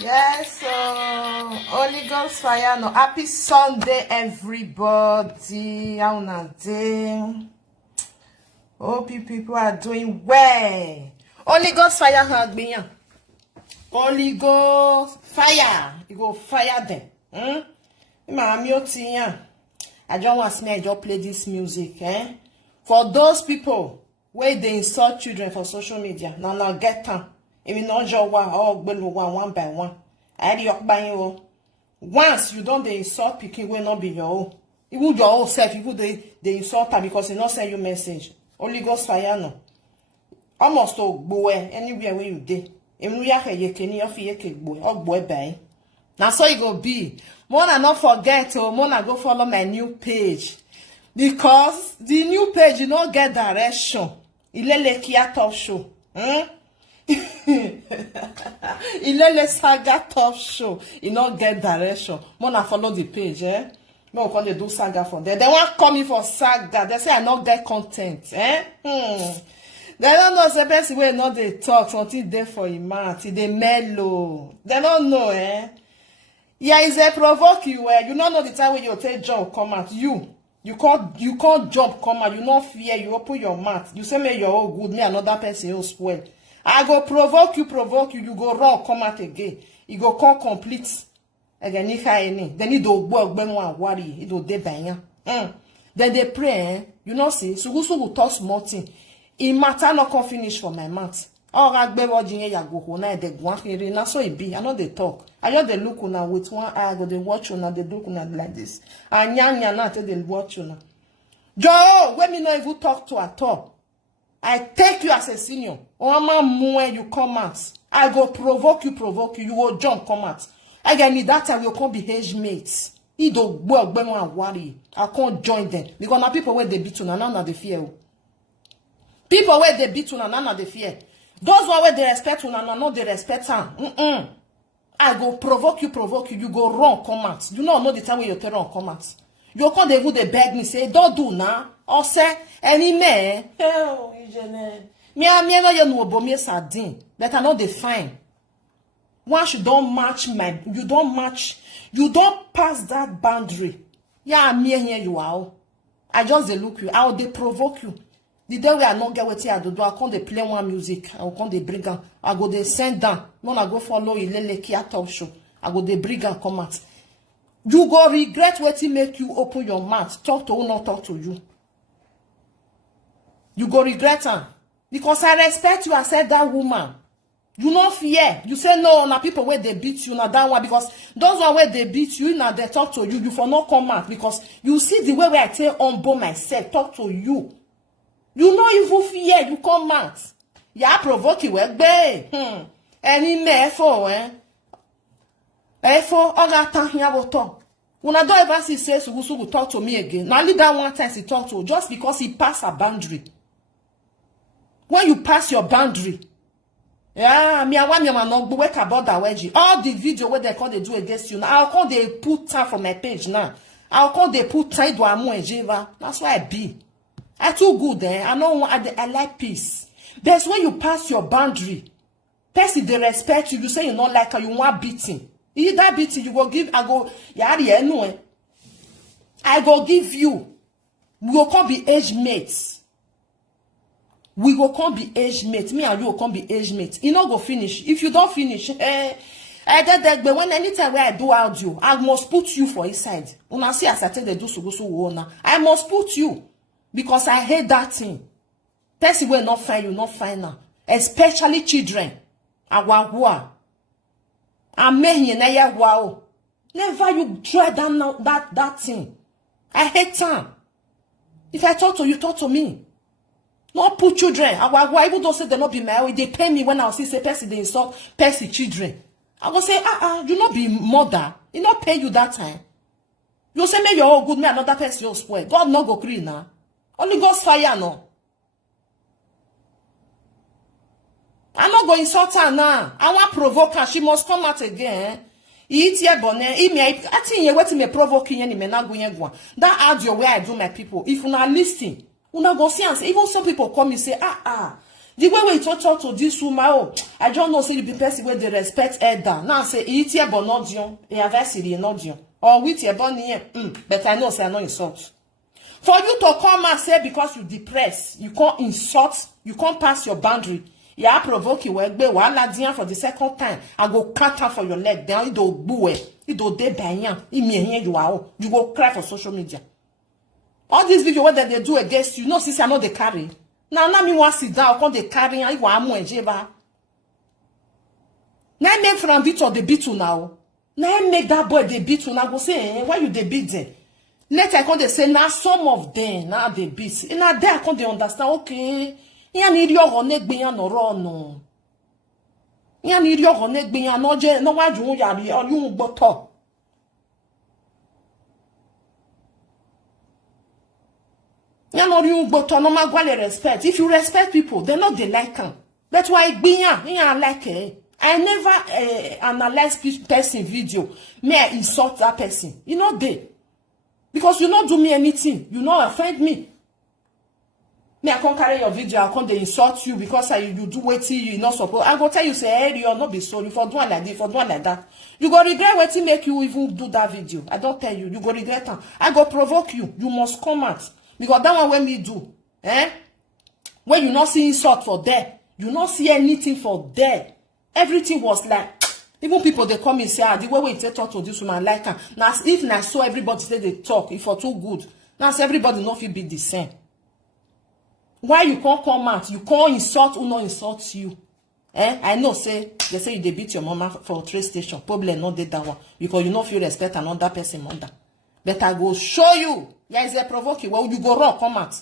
Yes, so Holy Ghost fire. No, happy Sunday, everybody. How na day? Hope you people are doing well. Holy Ghost fire has been. Holy Ghost fire. You go fire them. I don't want to just play this music. For those people where they insult children for social media, now get them. If you not just one by one. I you once you don't they insult picking will not be your own. Even your own self, you they insult her because they not send you message. Holy Ghost fire no. Almost to boy anywhere where you did. Now so it go be. Mona not forget Mona go follow my new page. Because the new page you not get direction. Ilele Kia Top Show. Ilele Saga Top Show. You not get direction. Mona follow the page, No can they do saga for them. They want coming for saga. They say I not get content, They don't know the person way not they talk until they for a month. They mellow. They don't know, Yeah, it's a provoke you where you don't know the time when you take job come out. You can't jump come out. You not fear. You open your mouth. You say me you're all good. Me another person you spoil. I go provoke you. You go wrong. Come out again. You go call complete. Again, they need to work when one worry. It will de banya. Then they pray. You know see. So go talk small thing. It matter not can finish for my mouth. Oh, I be watching ya go na de go here. Na so it be. I know they talk. I just they look una with one eye. Go they watch una. They look una like this. And nya na they watch una. Joe, when me not even talk to at all. I take you as a senior. Oma when you come out. I go provoke you. You go jump come out. I get need that time you can't be age mates. He don't work when one worry. I can't join them because now people where they beat you now they fear. People where they beat you now they fear. Those where they respect you now they respect them. I go provoke you. You go wrong come out. You know the time when you tell wrong come out. You can't they beg me say don't do now. Or say any man. Hell, me no you know about me sardine. That I know they fine. Once you don't match you don't pass that boundary. Yeah, me here you are. I just they look you. How they provoke you. The day we are not get what I do, I can't they play one music. I can't they bring on. I go they send down. No, I go follow Ilele Kia Talk Show. I go they bring on come out. You go regret what he make you open your mouth. Talk to who not talk to you. You go regret her. Because I respect you, I said that woman. You not fear. You say no, now people where they beat you, now that one, because those one where they beat you, now they talk to you, you for not come out. Because you see the way where I tell humble myself, talk to you. You know if you fear, you come out. Ya provoke you, babe. Any me for, for, oga tan here will talk. When I don't ever see say Sugusu will talk to me again. Now only that one time he talk to, just because he passed a boundary. When you pass your boundary, yeah, me I want your man not work about that wedgie. All the video where they call they do against you now, I'll call they put time for my page now. I'll call they put time do amu ejeva. That's why I be. I too good there. I know I like peace. That's when you pass your boundary. Person they respect you. You say you not like her, you want beating. If that beating you go give, I go. Yeah, no. I go give you. We go come be age mates. We go come be age mates. Me and you will come be age mates. You not go finish. If you don't finish, but when anytime where I do audio, I must put you for inside. When I see as I tell they do so I must put you because I hate that thing. Person will not find you, not find now. Especially children. Awagua. Wow. Never you try that thing. I hate time. If I talk to you, talk to me. Not put children. Why even don't say they not be married? They pay me when I see say person they insult person children. I go say, you not be mother. He not pay you that time. You say me you're all good, me another person you spoil. God not go clean now. Only God's fire no. I'm not going to insult her now. I want to provoke her. She must come out again. I think you wait me provoking any me not going go. That audio where I do my people. If you not listening, you not go see and say. Even some people come and say, the way we talk to this woman, oh, I don't know say the person where they respect elder. Now say it here but not you. E advice it not you. Or with your bonnie, but I know say I no insult. For you to come and say because you depressed, you can't insult, you can't pass your boundary. You are provoking for the second time. I go cut her for your leg. Then you do boo it. You do de banyan. You are. You go cry for social media. All these videos what they do against you, no, since I know they carry. Now me want sit down, come they carry and you are more jeva. Now make from Victor the beat you now. Now make that boy the beat you now. Go say, why you the beat them? Later I come they say now some of them now they beat. And now there I come they understand. Okay. Yan iri ogone gbeyan noro no. Yan iri ogone gbeyan no je no waju yari oyun gboto. Yan oyun gboto no ma gwale respect. If you respect people, they not they like them. That's why gbeyan, yan like it. I never analyze person video. May I insult that person? You know they. Because you not do me anything. You not offend me. Me, I can't carry your video, I can't insult you because you do waiting, you not supposed. I go tell you, say, hey, you're not be sorry for doing like this, for doing like that. You go regret waiting make you even do that video. I don't tell you, you go regret them. I go provoke you. You must come out. Because that one when me do, when you not see insult for there, you not see anything for there. Everything was like, even people they come and say, the way we talk to this woman like her. Now if now so everybody say they talk, if for too good. Now everybody not feel be the same. Why you can't come out? You can't insult who not insult you. I know, say, they say you beat your mama for a train station. Probably not that one. Because you not feel respect another person mother. But I go show you. Yeah, is a provoking. Well, you go wrong, come out.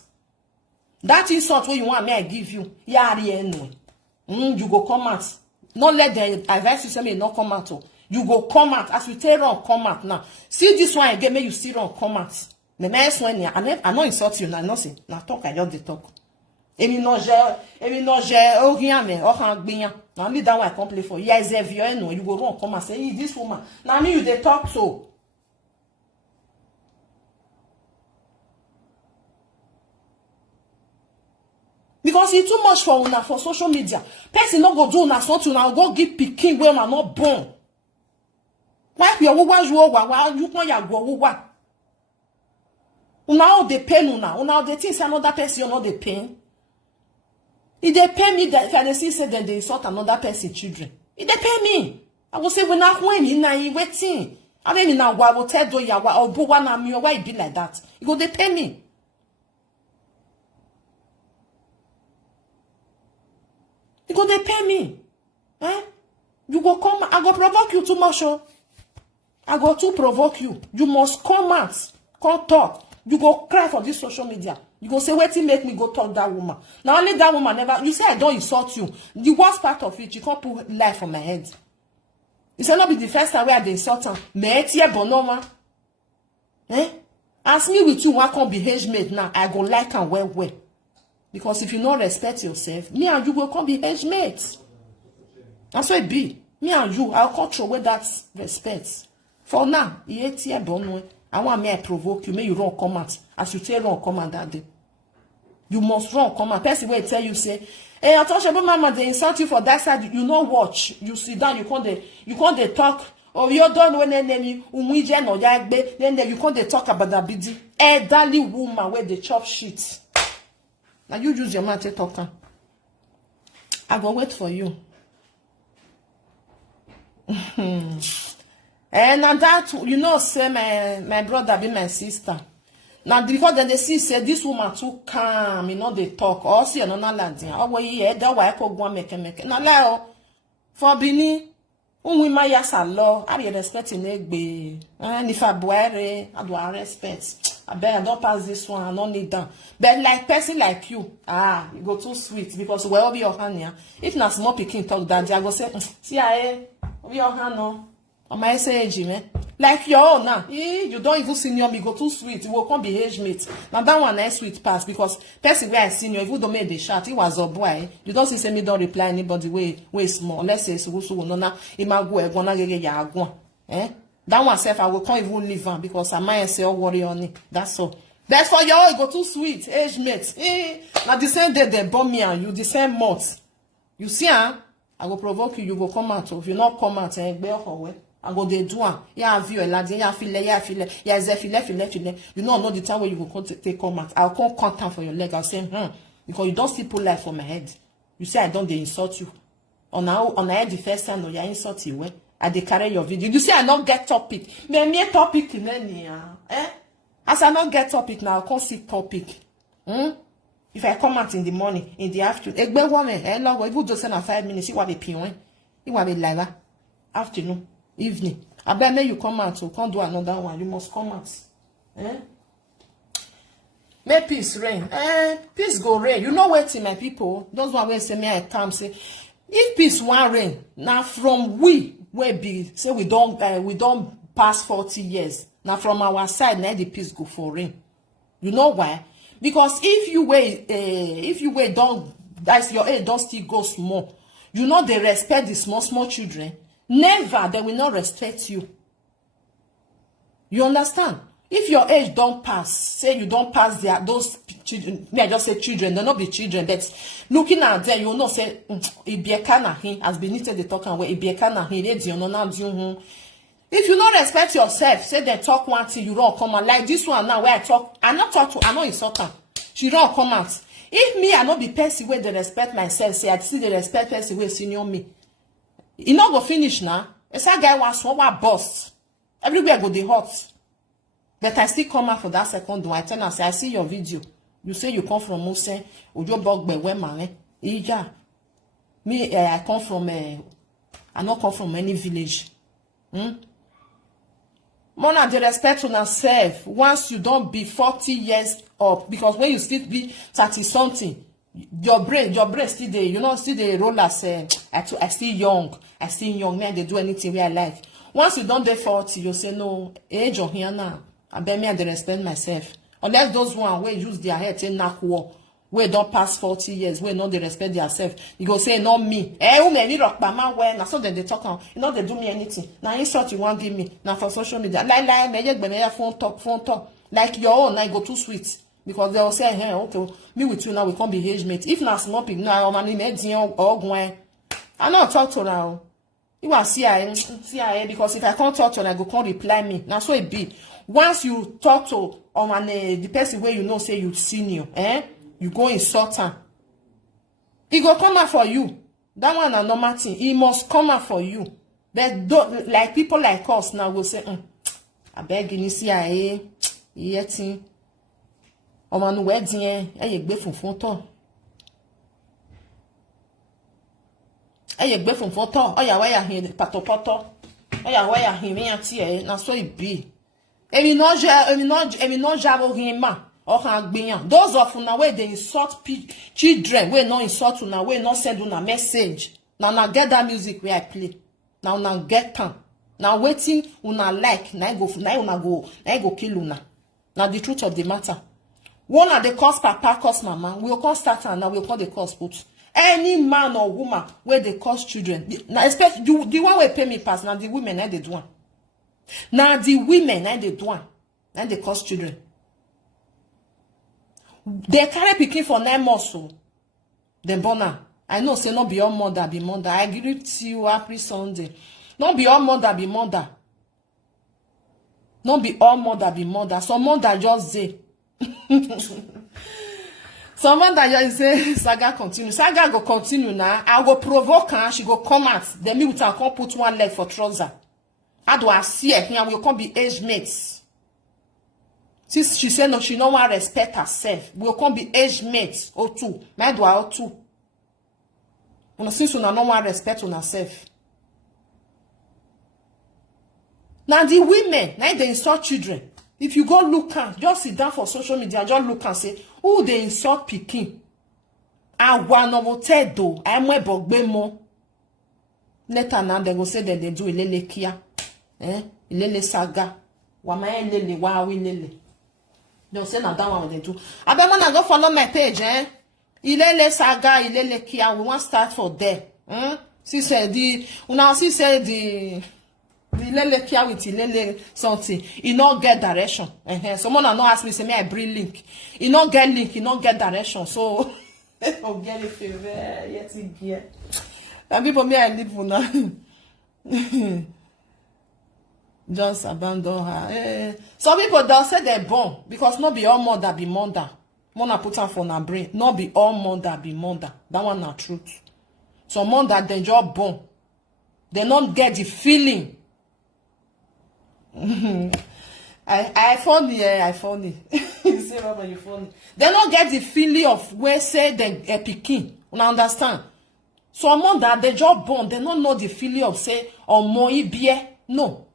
That insult where you want me, I give you. Yeah, anyway. You go come out. Not let the advice you say me not come out. You go come out. As you tell wrong, come out now. See this one again, may you see wrong, come out. The next one, I not insult you. Now, nothing. Now talk, I just talk. Emi no je rien mais o kan gbiyan na me that one I complain for yeah is a no you go run come and say hey, this woman na me you dey talk so because it's too much for una for social media person no go do una something una go give pikin wey una not born why your wowa ju wa you kon ya go wowa una all dey pain una dey think say another person not dey pain. If they pay me that if I see say then they insult another person's children. If they pay me, I will say when I when you na waiting. I mean now why will tell do ya or bo one am you why it be like that? You go they pay me. You go they pay me. You go come, I go provoke you too much. I go to provoke you. You must come out, come talk. You go cry for this social media. You go say, wait till make me go talk that woman. Now only that woman never, you say I don't insult you. The worst part of it, you can't put life on my head. You say not be the first time where I insult her. Me here bonoma. Ask me with you what can be age mate now. I go like and well. Because if you don't respect yourself, me and you will come be age mates. That's what it be. Me and you, I'll control with that respect. For now, here bonwe. I want me I provoke you. May you run come out. As you tell run come out that day. You must run come out. Person will tell you say, hey, I thought about mama they insult you for that side. You not watch. You sit down. You can't they talk. Or you don't when enemy umwije no yagbe. Then you can't they talk about that bidi. Elderly woman where they chop shit. Now you use your mouth to talk. I go wait for you. And now that you know, say my brother be my sister. Now because then they see say this woman too calm, you know they talk. Or see another lady. Oh well, yeah, that why I could go make. Now like for Bini, we my yasa law. I be respecting egbe. And if I boire, I do respect. I bet I don't pass this one. I don't need that. But like person like you, you go too sweet because we all be your hand here. If not small picking talk that, I go say, see I be your hand no. On my say, Jimmy, Like your own now. You don't even senior me, go too sweet. You will come be age mate. Now that one nice sweet pass because person where I senior, if you don't make the shot, it was a boy. You don't see me don't reply anybody way small. Let's say so no na imago gonna get ya go. That one self I will can't even leave on because I might say all worry on it. That's all. That's for your own, go too sweet, age mate. Now the same day they bomb me and you the same month. You see, I will provoke you, you go come out. If you not come out, I go they do one. Yeah, have you a lad, yeah, feel, yeah, feel. You know the time where you go take come out. I'll come contact for your leg. I'll say, because you don't see pull life for my head. You say I don't they insult you. On a head the first time, no, you insult you. I they carry your video. You say I don't get topic. Me topic in any as I not get topic now, I can't see topic. If I come out in the morning, in the afternoon, egbe woman, hello, if you just send 5 minutes, see what they pay when. You want to live afternoon, evening. I bet me you come out, so can't do another one. You must come out. May peace reign. Peace go reign. You know what, my people? Those one will say me I come say, if peace won't reign, now from we be say we don't pass 40 years. Now from our side, now the peace go for rain. You know why? Because if you wait, don't that's your age don't still go small. You know they respect the small children. Never they will not respect you. You understand? If your age don't pass, say you don't pass those children. May I just say children? They'll not be children. But looking at them, you will not say has been eaten the talk and where if you don't respect yourself, say they talk one thing, you don't come out. Like this one now where I talk, I know insult her. She don't come out. If me, I not be person where they respect myself, say I see the respect person where senior me. It not go finish now. It's a guy wants one bust. Everywhere go the hot. But I still come out for that second one. I tell her, say, I see your video. You say you come from Mose, Ujo Bogbe, where man, Ija. Me, I come from, I not come from any village. Mona, the respect on yourself. Once you don't be 40 years up, because when you still be 30 something, your brain still there. You know, still the role as I still young. Man, they do anything where I like. Once you don't do 40, you say no age or here now. I bet me I dey respect myself. Unless those one where use their head in knock war, where don't pass 40 years, where no they respect themselves. You go say not me. Who me rock by my way? Now so then they talk on. You know they do me anything. Now insult you won't give me. Now for social media, me phone talk. Like your own, now you go too sweet. Because they will say, hey, okay, me with you now we can't be age mate. If not small pig now, I'm going. I not talk to now. You want CIA because if I can't talk to her, I go can't reply me. Now so it be. Once you talk to the person where you know say you senior, you go insult her. He go come out for you. That one a normal thing. He must come out for you. But like people like us now will say, I beg you CIA, yeti. Omanu wedding, gbe funfun to. Gbe funfun to. Oya wa ya hin patopoto. Oya wa ya hin mi anti na so it be. Emi no jabo hima or gbiyan. Those of una wey they insult children, wey no insult una, wey no send una message. Now get that music where I play. Now get am. Now waiting una like, na go kill una. Now the truth of the matter. One of the cause papa, cause mama, we'll call start and now we'll call the cause put. Any man or woman where they cause children. Now especially the one will pay me pass. Now the women they do one. Now the women they do one. And they cause children. They carry picking for 9 months so. Then born. I know say not be all mother be mother. I agree to you every Sunday. Not be all mother be mother. Not be all mother be mother. Some mother just say. Someone that just say saga continue. Saga go continue now. I go provoke her. She go come out. Then me with her come put one leg for trouser. How do I see it? Here we come be age mates. Since she said no, she no want respect herself. We come be age mates. Or two. My do I two. Since we no want respect on herself. Now the women, now they insult children. If you go look and just sit down for social media, just look and say, who they insult pikin? Awa no mo tedo, amwe bogbe mo. Later now they go say that they do ilele kia. ilele saga. Wama lele wa we lele. Don't say na that one they do. Abema na go follow my page, eh? Ilele saga, ilele kia. We want start for there. She said the una she said the ilele kia with ilele something. You not get direction. Someone not ask me say me I bring link. You not get link. You not get direction. So oh get it favor. Yes it get. And people me I live una. Just abandon her. Some people don't say they're born because not be all mother be mother. Mona put her for her brain. Not be all mother be mother. That one not truth. Some mother they just born. They don't get the feeling. I funny. I funny. You say Mama, you funny. They don't get the feeling of where say they picking. You understand? So mother they just born. They don't know the feeling of say or more beer. No.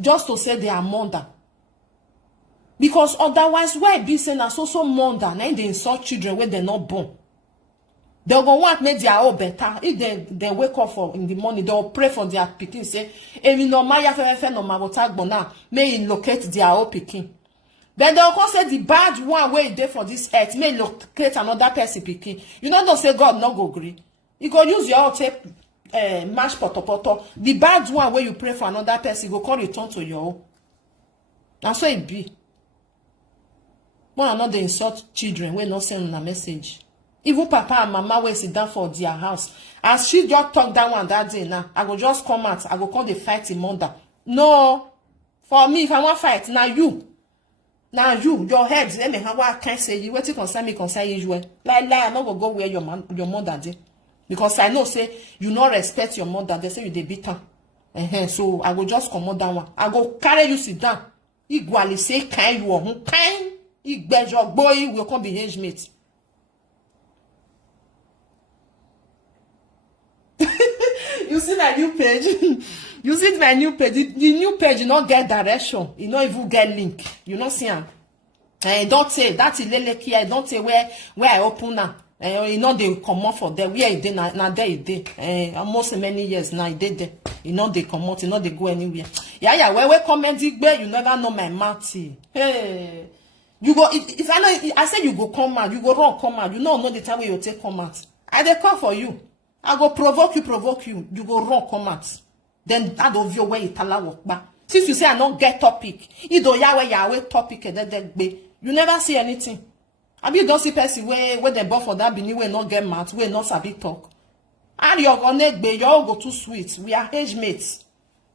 Just to say they are mother. Because otherwise, why be saying that so mother, and they insult children when they're not born. They'll go want make their own better. If they wake up for in the morning, they'll pray for their picking, say, Emi no maya fe no mabotag bona, may in locate their own picking. Then they'll go say the bad one way there for this earth, may locate another person picking. You know, don't say God no go agree. You go use your own tape. Mash poto. The bad one where you pray for another person go call return to your own. That's what it be. One another insult children when not send a message. Even papa and mama will sit down for their house. As she just talk that one that day now, I go just come out. I go call the fight in mother. No, for me if I want fight now you. Now you your head. Let me how I can't say you. What you concern me concern you. Like I'm not gonna go where your mother did. Because I know, say, you not respect your mother. They say you they beat her. So I will just come on that one. I go carry you sit down. Igually say kind you or kind. Your boy will come be age mate. You see my new page? You see my new page? The new page you not get direction. You not even get link. You not see him. Don't say that's ilele kia. Don't say where I open now. You know they come out for there. Where it did now there it did. Almost many years now it did there. You know they come out. You know they go anywhere. Yeah. Where comment it you never know my mouth. Hey, you go. If I know, I say you go come out. You go run come out. You know the time where you take come out. I dey call for you. I go provoke you. You go run come out. Then that of your way itala work back. Since you say I don't get topic, you do Yahweh topic and then you never see anything. I mean, you don't see person where they bought for that bini where not get mad, where not sabi talk. And you're gonna be you all go too sweet. We are age mates.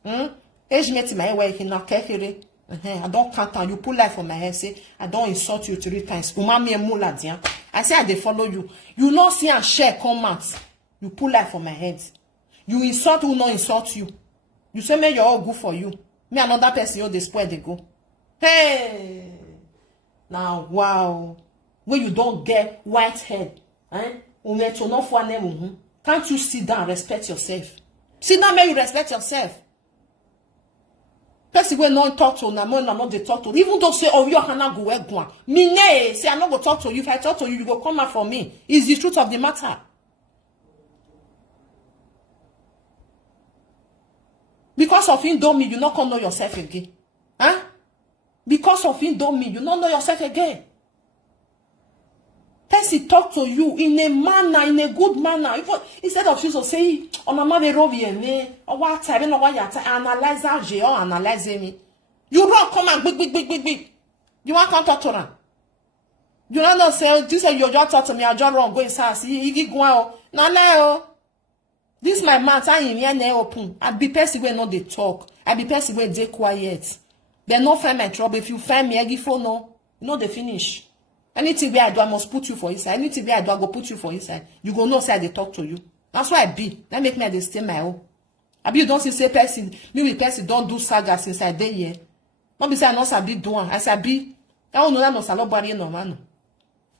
Age mates in my way he not care. I don't count on you pull life on my head. Say I don't insult you 3 times. Umami e mula dian. I say I dey follow you. You not see and share comments. You pull life on my head. You insult who not insult you. You say me you're all good for you. Me another person you they spoil they go. Hey, now wow. When you don't get white head, can't you sit down and respect yourself? Sit down, may you respect yourself. Person will not talk to na not they talk to. Even though say, oh, you cannot go one. Me say I'm not go talk to you. If I talk to you, you go come out for me. It's the truth of the matter. Because of him don't mean you not gonna know yourself again. Huh? Because of him don't mean you not know yourself again. Person talk to you in a manner, in a good manner. Instead of you to say, oh, mama, they rob you, or what I don't know why you analyze that, or analyze me. You don't come and big. You want to talk to them. You don't know, say, this is you just talk to me, I just wrong, go inside, see, you go out. No. This my mouth, I am here open. I be person where not they talk. I be person where they quiet. They not find my trouble. If you find me, I give for no. You know they finish. Anything where I do, I must put you for inside. Anything where I do, I go put you for inside. You go know say I dey talk to you. That's why I be. That make me I stay my own. I be you don't say person. Me with person don't do saga since I dey here. Not be say I not sabi do one. I sabi. I don't know that no salo bari no man.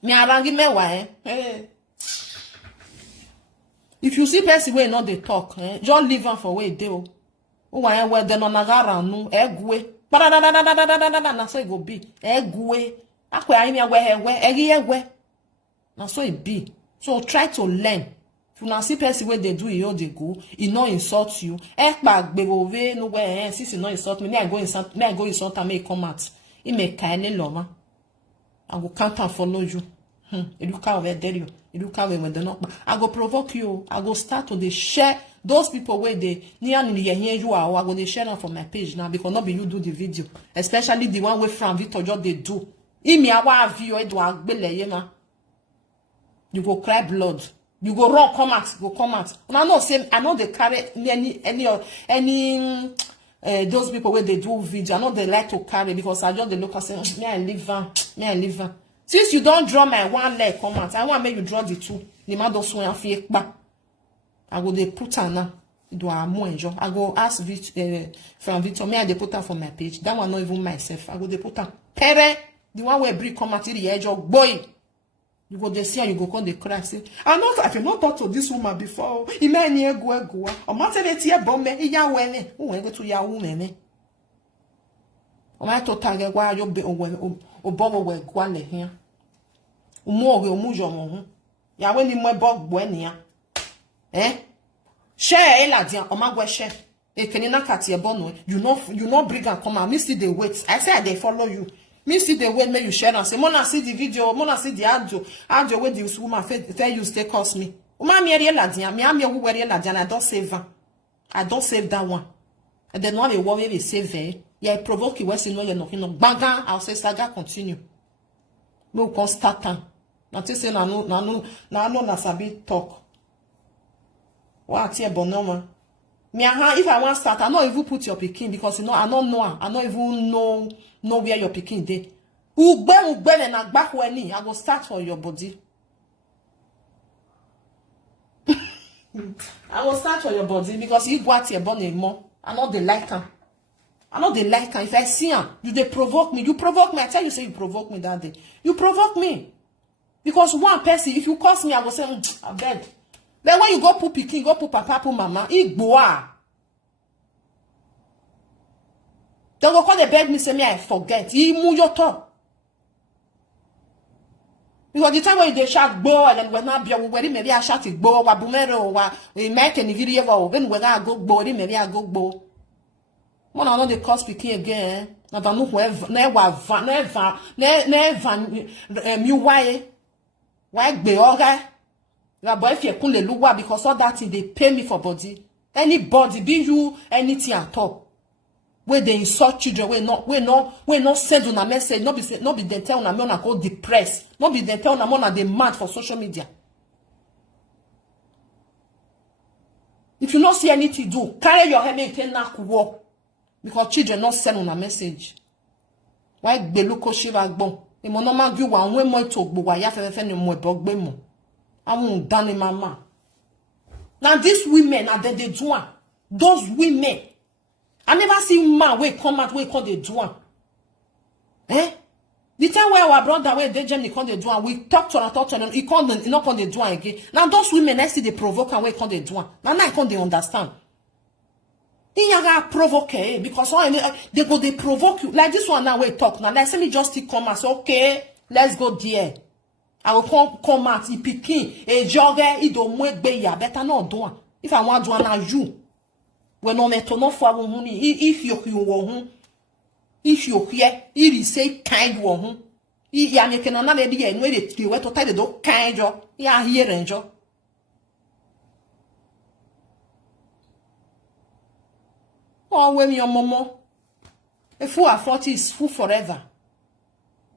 Me arangi me wa Hey. If you see person where not they talk, just leave am for where they o. O wa where they no nagara nu egwe. Na so it go be. Egwe. Now so it be. So try to learn. If you see person where they do it, they go, he not insult you. No way, since he not insult me, I go insult and make come out. He make kindly loma. I go count and follow you. You look over there, you look over when they not. I go provoke you. I go start to the share those people where they near you are. I go they share them from my page now because not be you do the video, especially the one where from Victor just they do. Imi awa view Edward Beleyema. You go cry blood. You go run, come out. And I know they carry any those people where they do video. I know they like to carry because I just they look and say, me I live van. Since you don't draw my one leg, come out. I want make you draw the two. The man don't swear fake back. I go they put her now. Do I more enjoy? I go ask from Victor. Me I they put her for my page. That one not even myself. I go they put her. Pere, the one where bring come out the edge of boy. You go there see and you go come the cry say, I've not talked to this woman before. He may near go. Or matter that here bomb me, ya wene. Who go to ya woman? Or my to target why you be o bomb we guane here. Umo mujo mo. Ya when you more bog buenia. Share la dia o ma go share. E kenina katie bono. You know bring and come and me see the wait. I say they follow you. Me see the way make you share and say, Mona see the video, Mona see the audio where this woman tell you stay cost me. Uma me la dia, me am who wear la dia, I don't save her. I don't save that one. And then one worry they save her. Yeah, provoke you where no you're knocking no banga, I'll say saga continue. No constant time. Not say na sabi talk. What here bonoma? If I want to start, I not even put your picking because you know I don't know. I don't even know where your picking dey. Ugbe and back when I go start for your body. I will start for your body because you got your body more. I know they like her. I know they like her. If I see her, they provoke me. You provoke me. I tell you, say you provoke me that day. You provoke me because one person, if you curse me, I will say, I beg. Then when you go put pikin, go put papa, put mama, igboa. Then go call the beg me, say me, I forget. He move your talk. Because the time when they shout go, and then when I be away, maybe I shout it go, or bumero, or a make any video, or when I go go, maybe I go go. When I know the cost pikin again, I don't know whoever, never, you why be okay? But if you couldn't look because all that thing they pay me for body. Anybody, be you anything at all. Where they insult children, we not send on a message, not be them tell on a man go depressed, not be them tell on a man they mad for social media. If you not see anything do, carry your head and take knock walk. Because children not send on a message. Why be look shiva bon? E mo no ma gwi wa nwe mo to gbo wa ya fefe ni mo ebogbe mo. I won't done in mama. Now these women are they do one. Those women. I never see man where come out where call they do one. The time where our brother where they Germany call they do one, we talk to them, he call them, he not call they do one again. Now those women I see they provoke and where call they do one. Now I can't they understand. He yaga provoke because they go they provoke you. Like this one now where talk now. Like let me just come and say, okay, let's go there. I will come out, he picking, a jogger, he don't make be ya, better not do one. If I want to do one, you. When no matter no for money, if you want, if you hear, he say kind one. He ya making another day and wait to wait to tell the dog kind job. Ya here and job. Oh, when your mama, a fool at 40 is fool forever.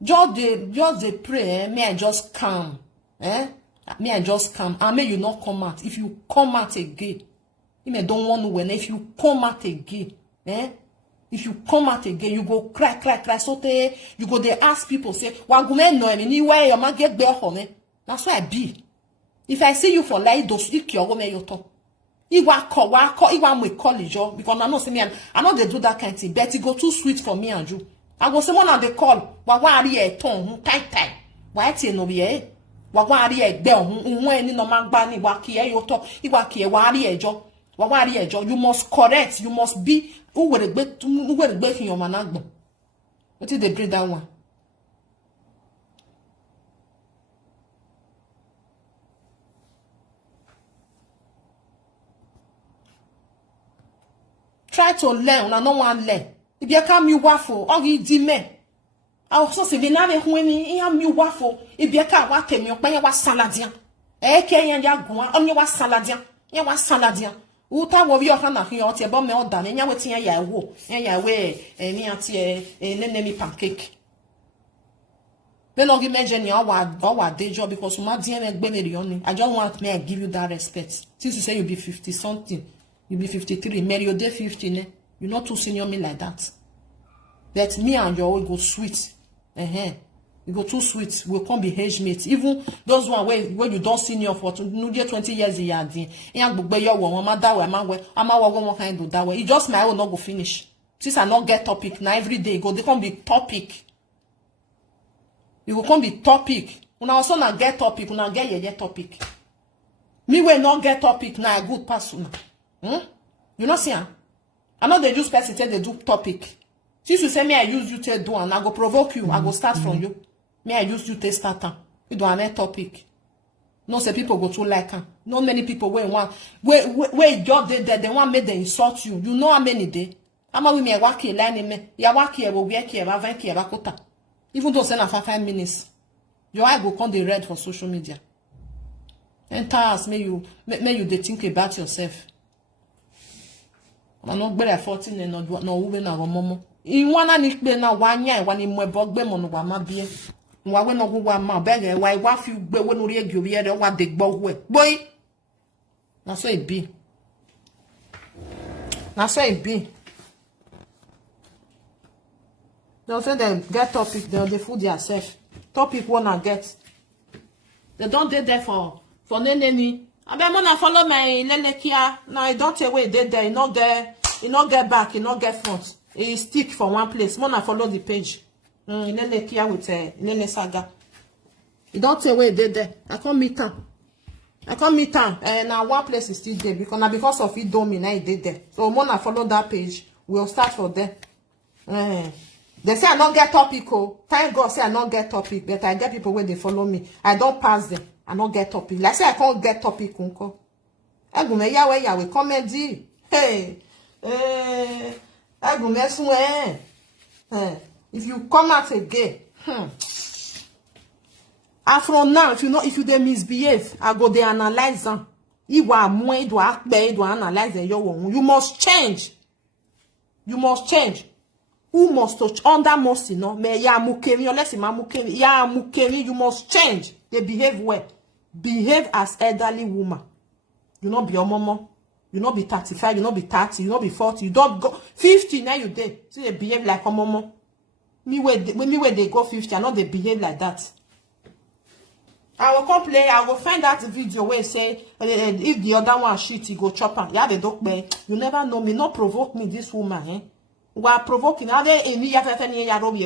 Just they pray, may I just come. May I just come. And may you not come out. If you come out again, you may don't want to win. If you come out again, if you come out again, you go cry. So you go there ask people, say, Wagumen no, anyway, your man get there for me. That's why I be. If I see you for like those, you can't go me your talk. You want me college, because I know say me, I know they do that kind of thing, but it go too sweet for me and you. I go someone on the call. Why are you tongue? Tight. Why it's no be Why are you down? When no man banny waki you talk. You waki why jo. Why are you jo? You must correct. You must be who will bet in your management. What did they bring that one? Try to learn. Una no want learn. If you can't me waffle, or you dime. I also say we never when you me waffle. If you can't what me, you was saladian. Kenya ya gwa, on you was saladian. You was saladian. Uta wo your hand here, or your bomb all done, and you were seeing ya wo, and ya way, and me at enemy pancake. Then not imagine your day job because my DM I don't want me to give you that respect. Since you say you be 50 something, you be 53, marry your day 50, you're not too senior me like that. That me and your go sweet. You go too sweet, we can't be age mates. Even those one where you don't senior for 20 years a year, it just my own not go finish. Since I not get topic now every day, they can't be topic. You will come be topic. Una also not get topic. Una get your topic. Me will not get topic now. A good person. You know see? I know they use person say they do topic. Since you say me I use you to do and I go provoke you. I go start from you. Me I use you to start. You do a topic. No say people go to like her. Not many people where job they want make they insult you. You know how many day? Ama we me work here line me. Ya work here we work here 20 here kota. Even though send for 5 minutes, your eye will come the red for social media. Enter us, may you they think about yourself. I'm not better 14 and no woman or momo. In one and it be now 1 year, one in my bog bemon wa ma beer. Why when no go one ma beggar, why waff you be when we give you what they bog way. Boy, now so it be. Now so it be. They'll say they get topic, they fool themselves. Topic wanna get. They don't do there for any. I bet when I follow my lelekia, now I don't away there, you not get back, you not get front. It stick for one place. When I follow the page. Lelekia with Lele Saga. You don't away there. I can't meet them. And now one place is still there because of it don't mean I did there. So when I follow that page, we'll start for there. They say I don't get topic. Thank God say I don't get topic, but I get people when they follow me. I don't pass them. I don't get topic. Like say I can't get topic. Egume Yahweh comedy. Hey, Egume swear. If you come out again, after now, if you they misbehave, I go they analyze them. You analyze your. You must change. You must change. Who must touch under most, me ya mukemi, unless ma mukemi, ya mukemi, you must change. They behave well. Behave as elderly woman. You not be your mama. You not be 35, you not be 30, you not be 40, you don't go 50 now you dey. So they behave like a mama. Me where they go 50, I know they behave like that. I will come play, I will find that video where say if the other one shit, you go chop her. Yeah, they don't pay. You never know me, not provoke me, this woman, We are provoking. Are there any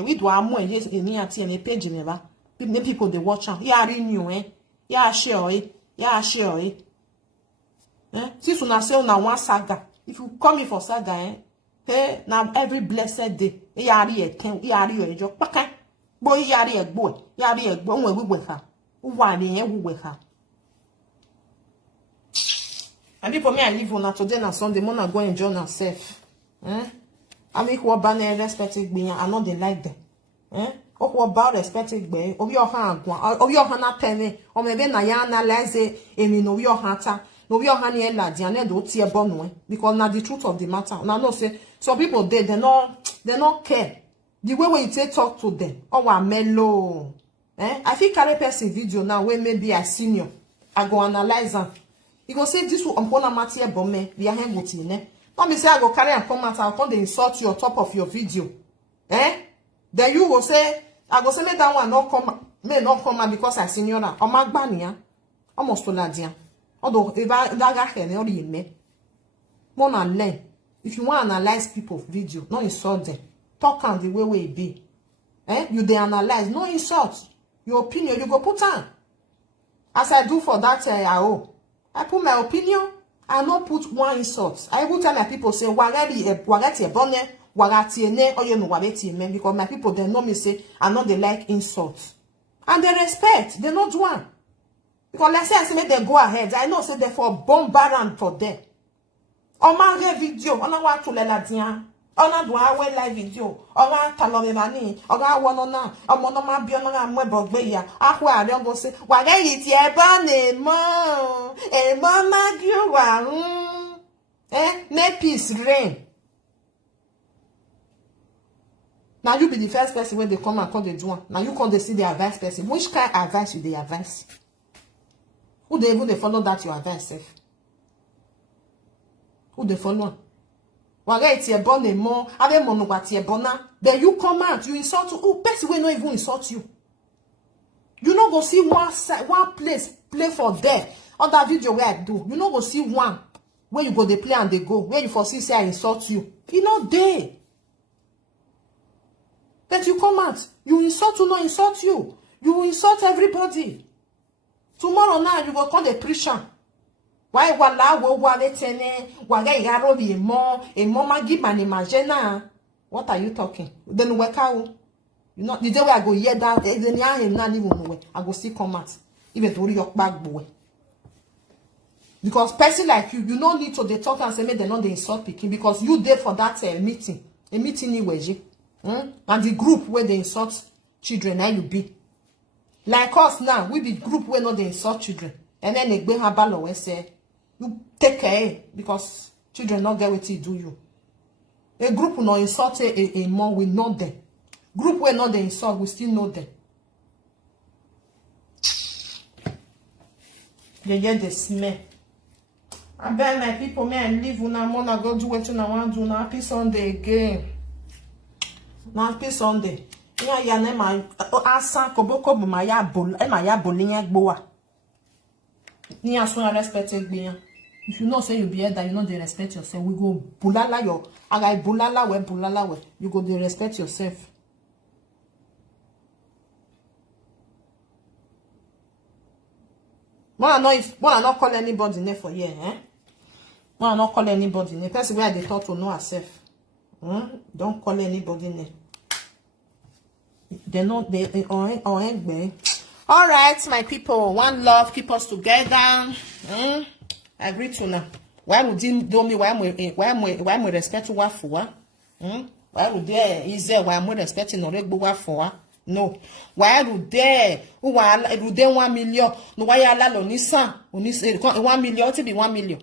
we do our more yes any page never. People they watch on. Yeah, renew Yeah, share Yeah, share Since you say una one saga. If you come in for saga hey now every blessed day. Yari yari jo paka. Boy yari boy. Yari we with her. Who with her. And people me I live on today and Sunday morning go enjoy yourself. I make what banner respected being I know they like them. Or what about respected be of your hand, of your hand penny, or maybe Nayana Laze, and you know your hatter, no your honey and ladiane do tear bonway, because now the truth of the matter. Now no say some people they not care. The way when you say talk to them, oh mellow. I feel carry person video now where maybe I senior. I go analyze them. You go say this will umpona matia bombe, we are him with you, Let me say I go carry and come out and come they insult you on top of your video. Then you will say, I go say me that one not come, may not come because I senior now. Or magbania, almost to ladia. Although if I can only me. More and learn. If you want to analyze people's video, not insult them. Talk on the way it be. You they analyze, no insult. Your opinion, you go put on. As I do for that I put my opinion. I not put one insult. I will tell my people say wagati bonne, wagati ne or you know wagati men because my people they know me say I know they like insults. And they respect, they not one. Because let's say I say make them go ahead. I know say they for bombardment for them. On m'a fait vidéo, on a watch tout les ladiens. On a doit avoir live vidéo. On a talon mani, on a wanona, on m'a bien on a moi bogbeya. Ah ouais, allez on gosse. Waga il est bon et mon magua. Mais peace reign. Now you be the first person when they come and call the do one. Now you come to see the advice person. Which kind of advice you they advise? Who they even they follow that your advice self? Who they follow? Waga it's your bonne more. Ave mono what your bona. Then you come out, you insult to. Oh, person will not even insult you. You not go see one place play for there. On that video where I do, you not go see one where you go they play and they go. Where you foresee say I insult you. You not there. That you come out, you insult to not insult you. You insult everybody. Tomorrow now you go call the preacher. Why wala wo wale tene waga yaro bi mo magi mani majena. What are you talking? Then work out. You know the day where I go hear that then ya him na even know I go still come out. Even to your back boy. Because person like you no need to they talk and say make they not they insult picking because you there for that meeting. A meeting you weji. And the group where they insult children, now you be. Like us now, we be group where not they insult children. And then they bring her ball and say, you take care because children not get what to do you. A group will not insult a more, we know them. Group where not they insult, we still know them. They get the smell. I bet my people may leave when I'm gonna go do what I want to do now. Happy Sunday again. Now happy Sunday. Ya ne ma asan koboko bu ma ya bol e ma ya bolinya gbowa. Ni aso respect gbeyan. If you know say you be here that you know they respect yourself, we go bulala your aga bulala we. You go dey respect yourself. Wanna not call anybody name for here, eh? Wanna not call anybody name. Person where they talk to know herself. Don't call anybody name. They know they all right, my people. One love, keep us together. I agree to now. Why would you do me? Why am respect to what for? Why would there is there? Why am respecting no regular for? No. Why would there? Who would there 1 million? No, why you allow Nisa? 1 million to be 1 million.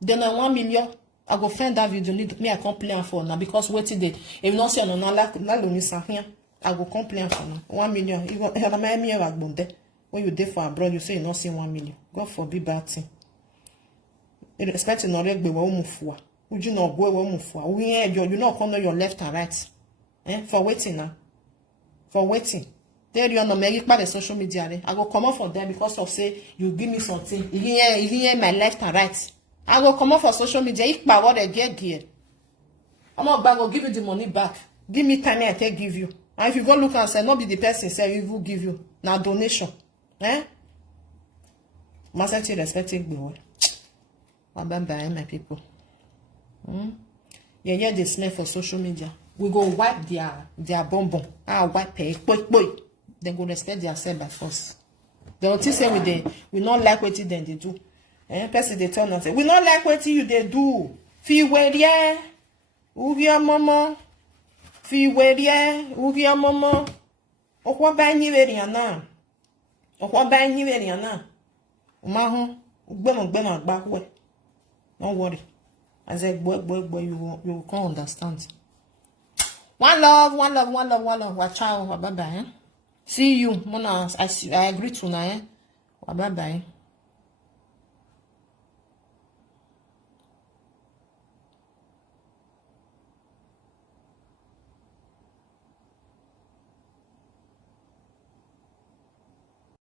Then 1 million. I go find that video. Need me a complain for now because what today? If not say no, la Nisa here. I go complain for now. 1 million. You go have my me when you there for abroad, you say you not see 1 million. God forbid bad thing. You expect no leg be wo mufua. Would you not go wo mufua? You not come your left and right. For waiting now. For waiting. There you no make by the social media. I go come up for them because of say you give me something. You hear my left and right. I go come up for social media. If by what I get gear. I'm not going to give you the money back. Give me time I take give you. And if you go look and say, not be the person say he will give you. Now donation. Must respecting me. Bye, my people. Yeah, they smell for social media. We go wipe their bonbon. Wipe it. Boy. Then go respect themselves by force. They will say we not like what they do. Person they tell us say, we not like what you they do. Feel where yeah. Ugia mama. Fi weria, ugia mama. Okwa banyi veriana. Okwa banyi veriana. Umahu, ugbema gbakwe. Don't worry. As I boy, you can't understand. One love. Watch out, bye bye. See you, Mona. I agree tonight. Bye bye.